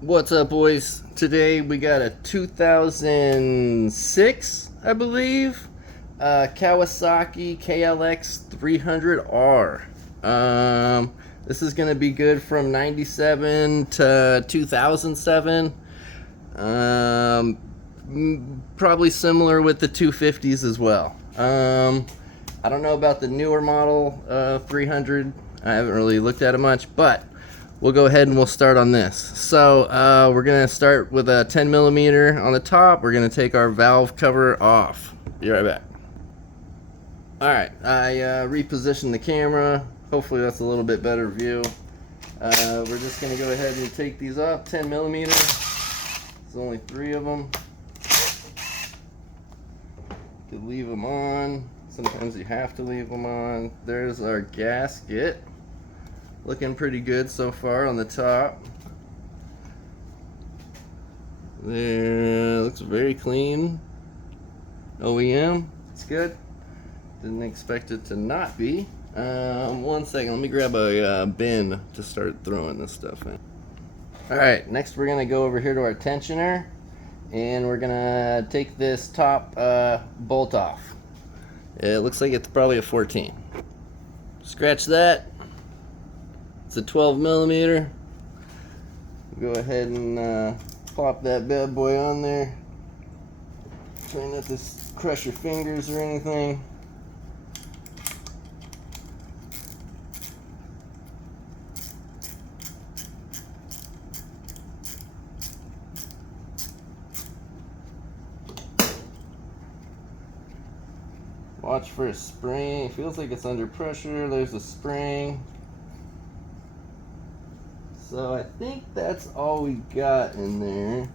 What's up, boys? Today we got a 2006, I believe, Kawasaki KLX300R. This is going to be good from 97 to 2007. Probably similar with the 250s as well. I don't know about the newer model 300. I haven't really looked at it much, but we'll go ahead and we'll start on this. So we're gonna start with a 10 millimeter on the top. We're gonna take our valve cover off. Be right back. All right, I repositioned the camera. Hopefully that's a little bit better view. We're just gonna go ahead and take these off. 10 millimeter. There's only 3 of them. You could leave them on. Sometimes you have to leave them on. There's our gasket. Looking pretty good so far on the top. There, looks very clean. OEM, it's good. Didn't expect it to not be. 1 second, let me grab a bin to start throwing this stuff in. Alright, next we're gonna go over here to our tensioner, and we're gonna take this top bolt off. It looks like it's probably a 14. Scratch that. It's a 12 millimeter. Go ahead and plop that bad boy on there. Try not to crush your fingers or anything. Watch for a spring. It feels like it's under pressure. There's a spring. So I think that's all we got in there.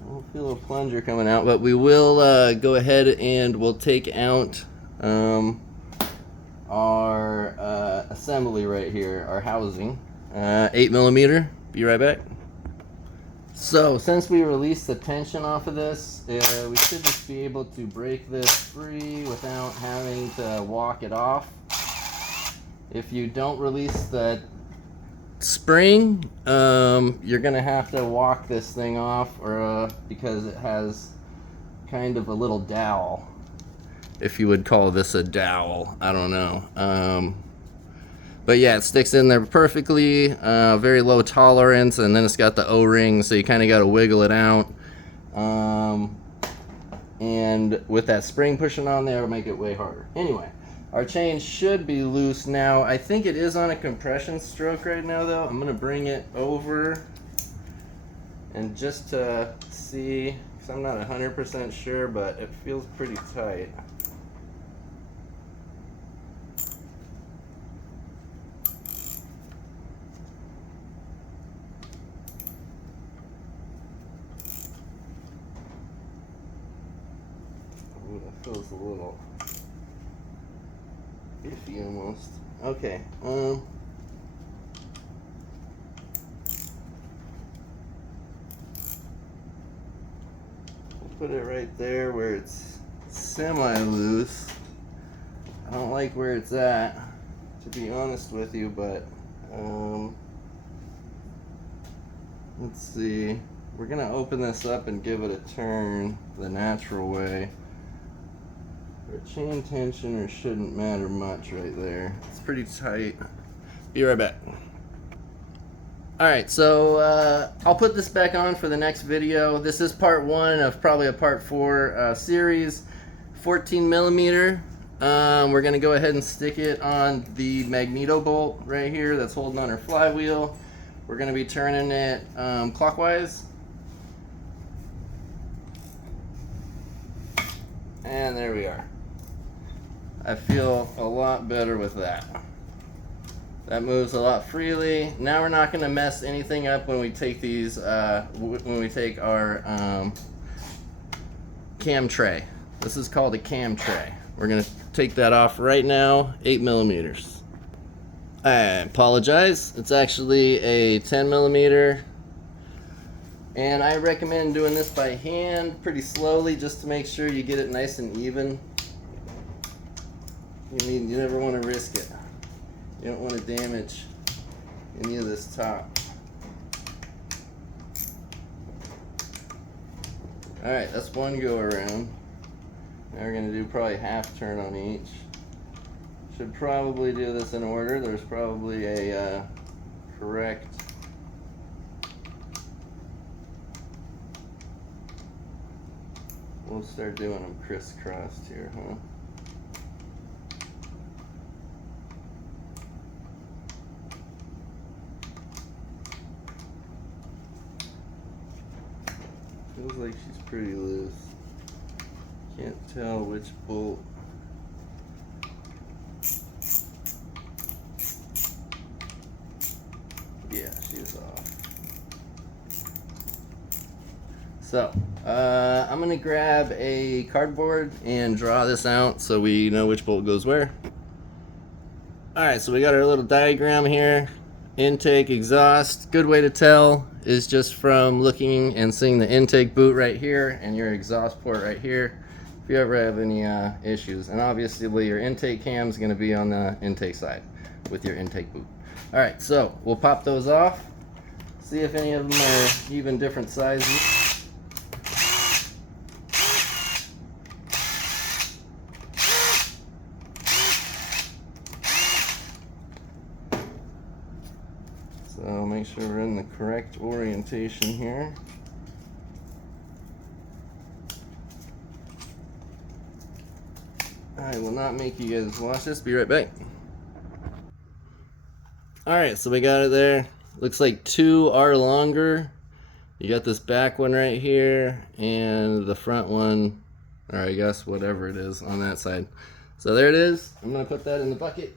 I don't feel a plunger coming out, but we will go ahead and we'll take out our assembly right here, our housing. 8 millimeter. Be right back. So since we released the tension off of this, we should just be able to break this free without having to walk it off. If you don't release the spring, you're gonna have to walk this thing off, or because it has kind of a little dowel, if you would call this a dowel. I don't know. But yeah, it sticks in there perfectly. Very low tolerance, and then it's got the O-ring, so you kind of got to wiggle it out. And with that spring pushing on there, it'll make it way harder. Anyway, our chain should be loose now. I think it is on a compression stroke right now, though. I'm gonna bring it over, and just to see, because I'm not 100% sure, but it feels pretty tight. Ooh, that feels a little iffy almost. Okay. We'll put it right there where it's semi-loose. I don't like where it's at, to be honest with you, but let's see. We're gonna open this up and give it a turn the natural way. Our chain tensioner shouldn't matter much right there. It's pretty tight. Be right back. Alright, so I'll put this back on for the next video. This is part 1 of probably a part 4 series. 14 millimeter. We're going to go ahead and stick it on the magneto bolt right here that's holding on our flywheel. We're going to be turning it clockwise. And there we are. I feel a lot better with that. That moves a lot freely. Now we're not going to mess anything up when we take these, when we take our cam tray. This is called a cam tray. We're going to take that off right now, 8 millimeters. I apologize. It's actually a 10 millimeter. And I recommend doing this by hand pretty slowly just to make sure you get it nice and even. You never want to risk it. You don't want to damage any of this top. Alright, that's one go around. Now we're going to do probably half turn on each. Should probably do this in order. There's probably a correct we'll start doing them crisscrossed here, huh? Feels like she's pretty loose. Can't tell which bolt. Yeah, she is off. So, I'm gonna grab a cardboard and draw this out so we know which bolt goes where. Alright, so we got our little diagram here. Intake, exhaust. Good way to tell is just from looking and seeing the intake boot right here and your exhaust port right here if you ever have any issues. And obviously your intake cam is going to be on the intake side with your intake boot. Alright, so we'll pop those off, see if any of them are even different sizes. So make sure we're in the correct orientation here. I will not make you guys watch this. Be right back. Alright, so we got it there. Looks like two are longer. You got this back one right here and the front one, or I guess whatever it is on that side. So there it is. I'm going to put that in the bucket.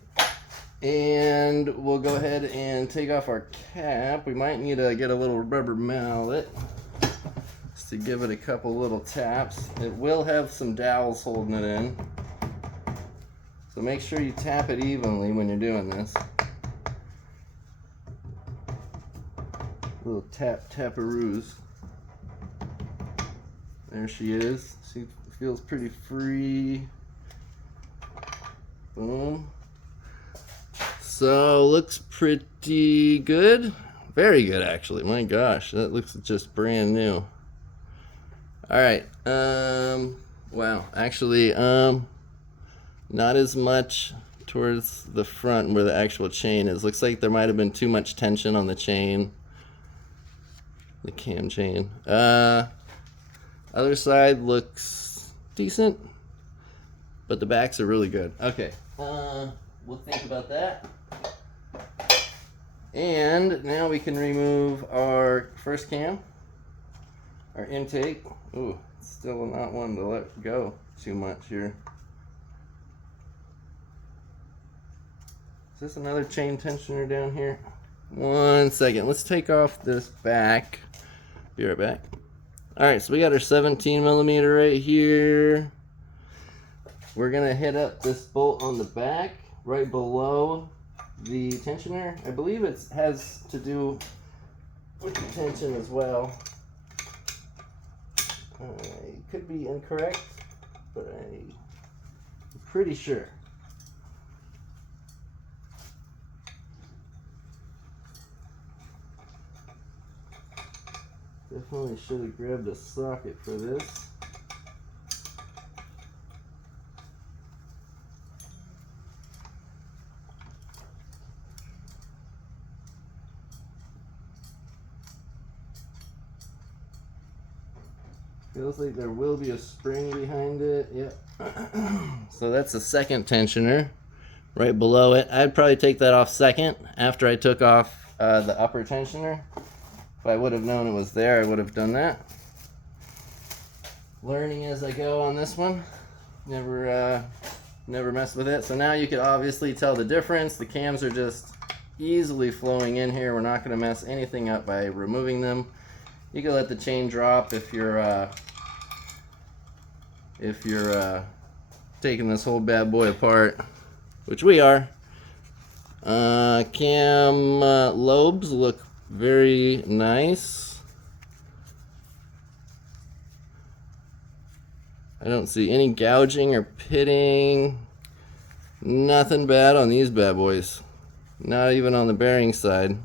And we'll go ahead and take off our cap. We might need to get a little rubber mallet just to give it a couple little taps. It will have some dowels holding it in. So make sure you tap it evenly when you're doing this. Little taparoos. There she is. She feels pretty free. Boom. So looks pretty good. Very good actually. My gosh, that looks just brand new. Alright, wow, actually not as much towards the front where the actual chain is. Looks like there might have been too much tension on the chain. The cam chain. Other side looks decent, but the backs are really good. Okay, we'll think about that. And now we can remove our first cam, our intake. Ooh, still not one to let go too much here. Is this another chain tensioner down here? 1 second, let's take off this back. Be right back. Alright, so we got our 17mm right here. We're gonna hit up this bolt on the back, right below the tensioner. I believe it has to do with the tension as well. I could be incorrect, but I'm pretty sure. Definitely should have grabbed a socket for this. Feels like there will be a spring behind it. Yep. So that's the second tensioner right below it. I'd probably take that off second after I took off the upper tensioner. If I would have known it was there, I would have done that. Learning as I go on this one. Never messed with it. So now you can obviously tell the difference. The cams are just easily flowing in here. We're not going to mess anything up by removing them. You can let the chain drop if you're taking this whole bad boy apart, which we are. Cam lobes look very nice. I don't see any gouging or pitting. Nothing bad on these bad boys. Not even on the bearing side.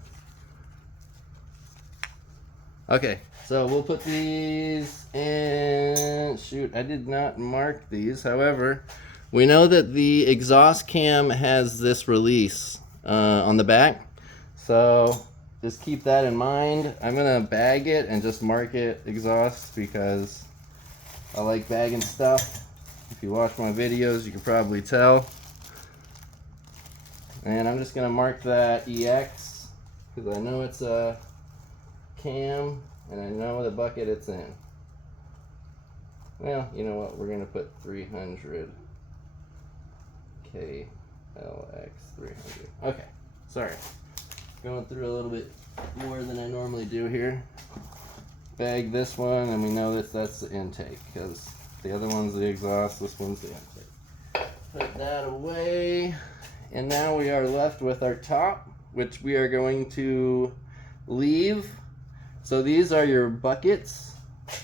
Okay, so we'll put these in. Shoot, I did not mark these. However, we know that the exhaust cam has this release on the back. So just keep that in mind. I'm gonna bag it and just mark it exhaust because I like bagging stuff. If you watch my videos, you can probably tell. And I'm just gonna mark that EX because I know it's a cam and I know the bucket it's in. Well, you know what? We're gonna put 300 KLX300. Okay, sorry. Going through a little bit more than I normally do here. Bag this one, and we know that that's the intake because the other one's the exhaust, this one's the intake. Put that away, and now we are left with our top, which we are going to leave. So these are your buckets.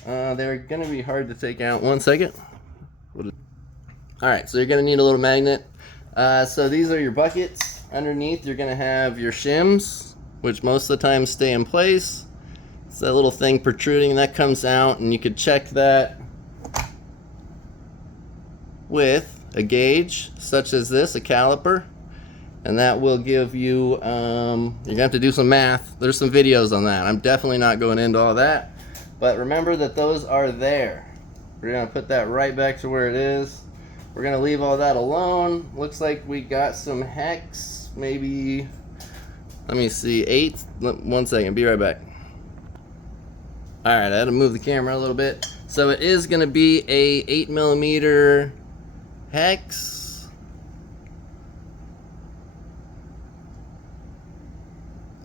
They're gonna be hard to take out. One second. Alright, so you're gonna need a little magnet. So these are your buckets. Underneath you're gonna have your shims, which most of the time stay in place. It's that little thing protruding that comes out, and you could check that with a gauge such as this, a caliper, and that will give you, you're gonna have to do some math. There's some videos on that. I'm definitely not going into all that, but remember that those are there. We're gonna put that right back to where it is. We're gonna leave all that alone. Looks like we got some hex, maybe, let me see, 8. 1 second, be right back. All right, I had to move the camera a little bit. So it is gonna be a 8mm hex.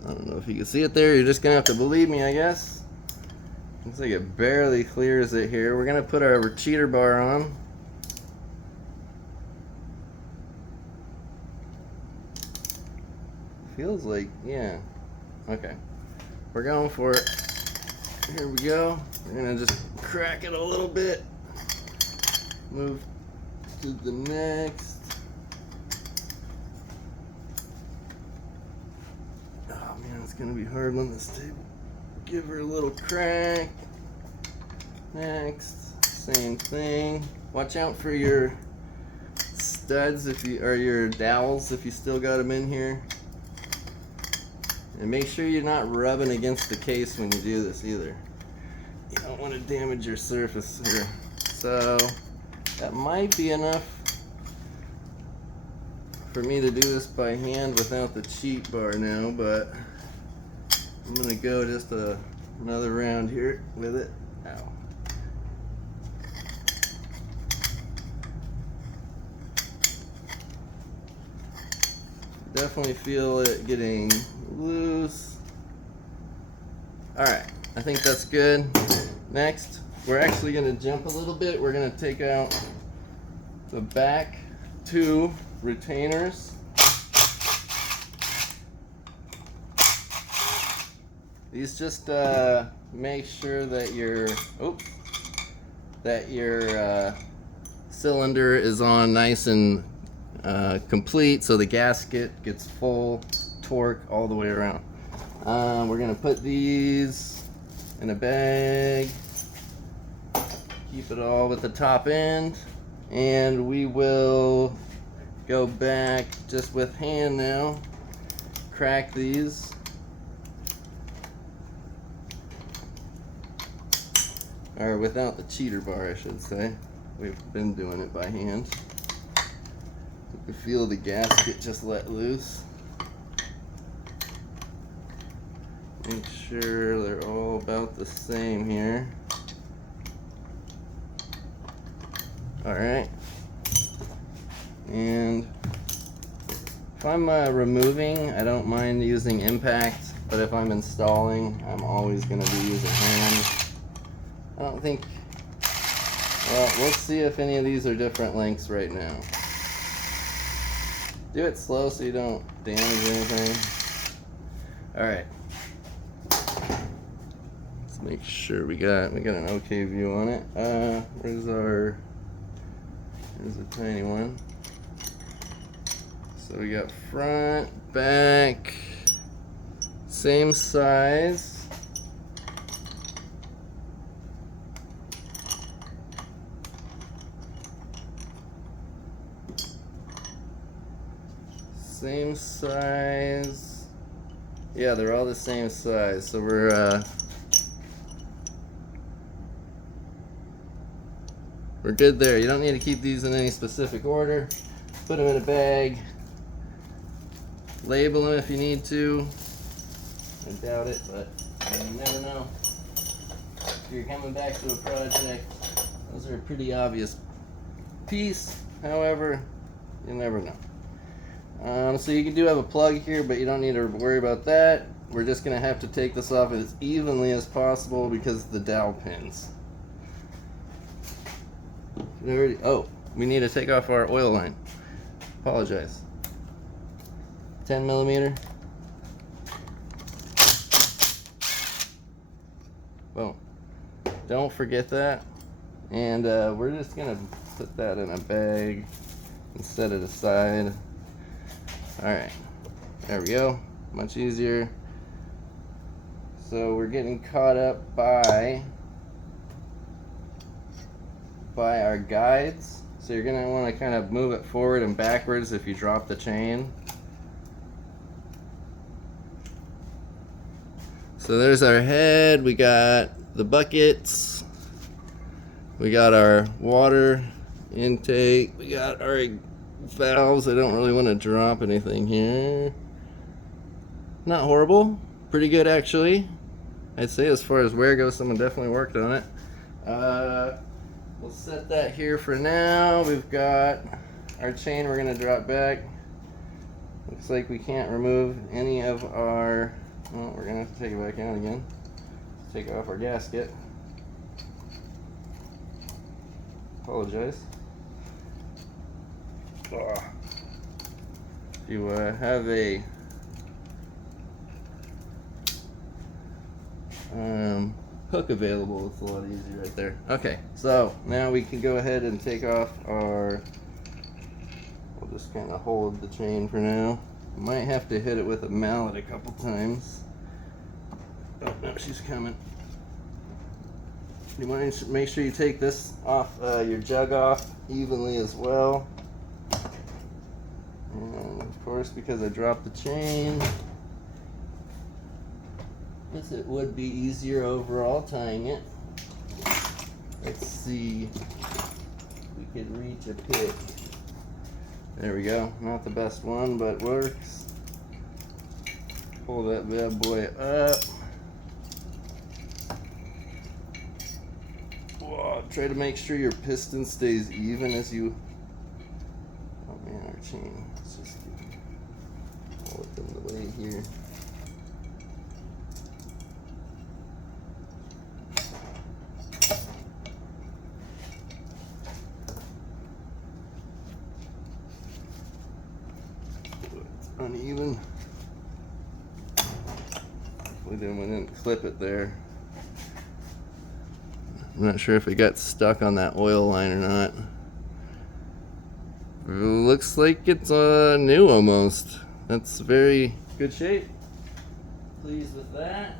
I don't know if you can see it there. You're just gonna have to believe me, I guess. Looks like it barely clears it here. We're gonna put our cheater bar on. Feels like, yeah. Okay. We're going for it. Here we go. We're gonna just crack it a little bit. Move to the next. Oh man, it's gonna be hard on this table. Give her a little crack. Next, same thing. Watch out for your studs if you, or your dowels if you still got them in here. And make sure you're not rubbing against the case when you do this either. You don't want to damage your surface here. So that might be enough for me to do this by hand without the cheat bar now, but I'm gonna go just another round here with it. Ow. Definitely feel it getting loose. Alright, I think that's good. Next, we're actually going to jump a little bit. We're going to take out the back 2 retainers. These just make sure that your cylinder is on nice and complete, so the gasket gets full torque all the way around. We're gonna put these in a bag, keep it all with the top end, and we will go back just with hand now, crack these. Or without the cheater bar, I should say. We've been doing it by hand. You can feel the gasket just let loose. Make sure they're all about the same here. Alright. And if I'm removing, I don't mind using impact, but if I'm installing, I'm always going to be using hand. I don't think, well, let's see if any of these are different lengths right now. Do it slow so you don't damage anything. Alright. Let's make sure we got an okay view on it. There's a tiny one. So we got front, back, same size. same size. Yeah, they're all the same size. So we're good there. You don't need to keep these in any specific order. Put them in a bag. Label them if you need to. I doubt it, but you never know. If you're coming back to a project, those are a pretty obvious piece. However, you never know. So you do have a plug here, but you don't need to worry about that. We're just going to have to take this off as evenly as possible because of the dowel pins. Oh, we need to take off our oil line. Apologize. 10 millimeter. Boom. Don't forget that. And we're just going to put that in a bag and set it aside. Alright, there we go. Much easier. So we're getting caught up by our guides. So you're going to want to kind of move it forward and backwards if you drop the chain. So there's our head. We got the buckets. We got our water intake. We got our valves. I don't really want to drop anything here. Not horrible. Pretty good, actually. I'd say as far as wear goes, someone definitely worked on it. We'll set that here for now. We've got our chain we're going to drop back. Looks like we can't remove any of our... Well, we're going to have to take it back out again. Take off our gasket. Apologize. If you have a hook available, it's a lot easier right there. Okay, so now we can go ahead and take off our... We'll just kind of hold the chain for now. Might have to hit it with a mallet a couple times. Oh, no, she's coming. You want to make sure you take this off, your jug off evenly as well. And of course, because I dropped the chain, I guess it would be easier overall tying it. Let's see if we could reach a pick. There we go. Not the best one, but works. Pull that bad boy up. Whoa, try to make sure your piston stays even as you... Oh man, our chain. Let's just pull it in the way here. Uneven. We didn't clip it there. I'm not sure if it got stuck on that oil line or not. Looks like it's new almost. That's very good shape. Pleased with that.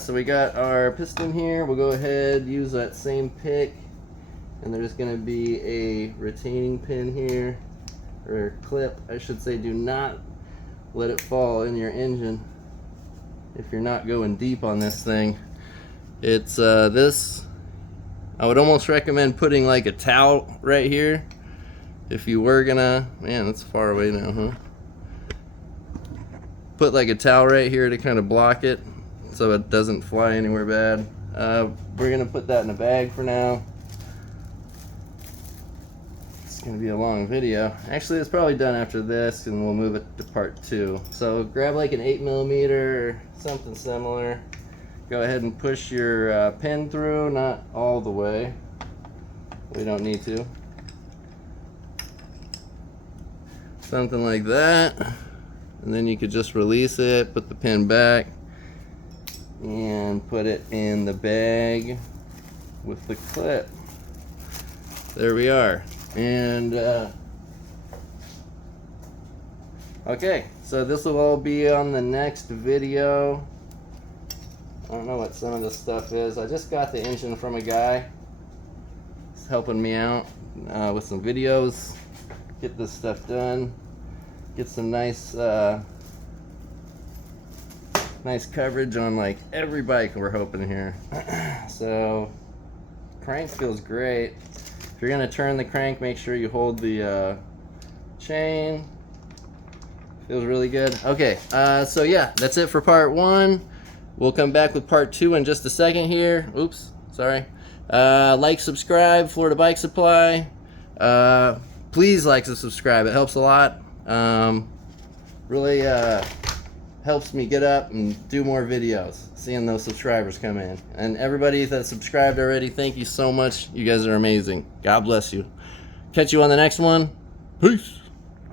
So we got our piston here. We'll go ahead, use that same pick, and there's going to be a retaining pin here. Or clip, I should say. Do not let it fall in your engine if you're not going deep on this thing. It's this. I would almost recommend putting like a towel right here if you were gonna... Man, that's far away now, huh? Put like a towel right here to kind of block it so it doesn't fly anywhere bad. We're gonna put that in a bag for now. Gonna be a long video. Actually, it's probably done after this, and we'll move it to part 2. So grab like an 8mm or something similar. Go ahead and push your pin through, not all the way. We don't need to. Something like that, and then you could just release it, put the pin back, and put it in the bag with the clip. There we are. And okay, so this will all be on the next video. I don't know what some of this stuff is. I just got the engine from a guy. He's helping me out with some videos. get this stuff done. Get some nice nice coverage on like every bike we're hoping here. So crank feels great. If you're gonna turn the crank, make sure you hold the chain. Feels really good. Okay, so yeah, that's it for part 1. We'll come back with part 2 in just a second here. Oops, sorry. Like, subscribe, Florida Bike Supply. Please like and subscribe, it helps a lot. Really helps me get up and do more videos, seeing those subscribers come in. And everybody that's subscribed already, thank you so much. You guys are amazing. God bless you. Catch you on the next one. Peace.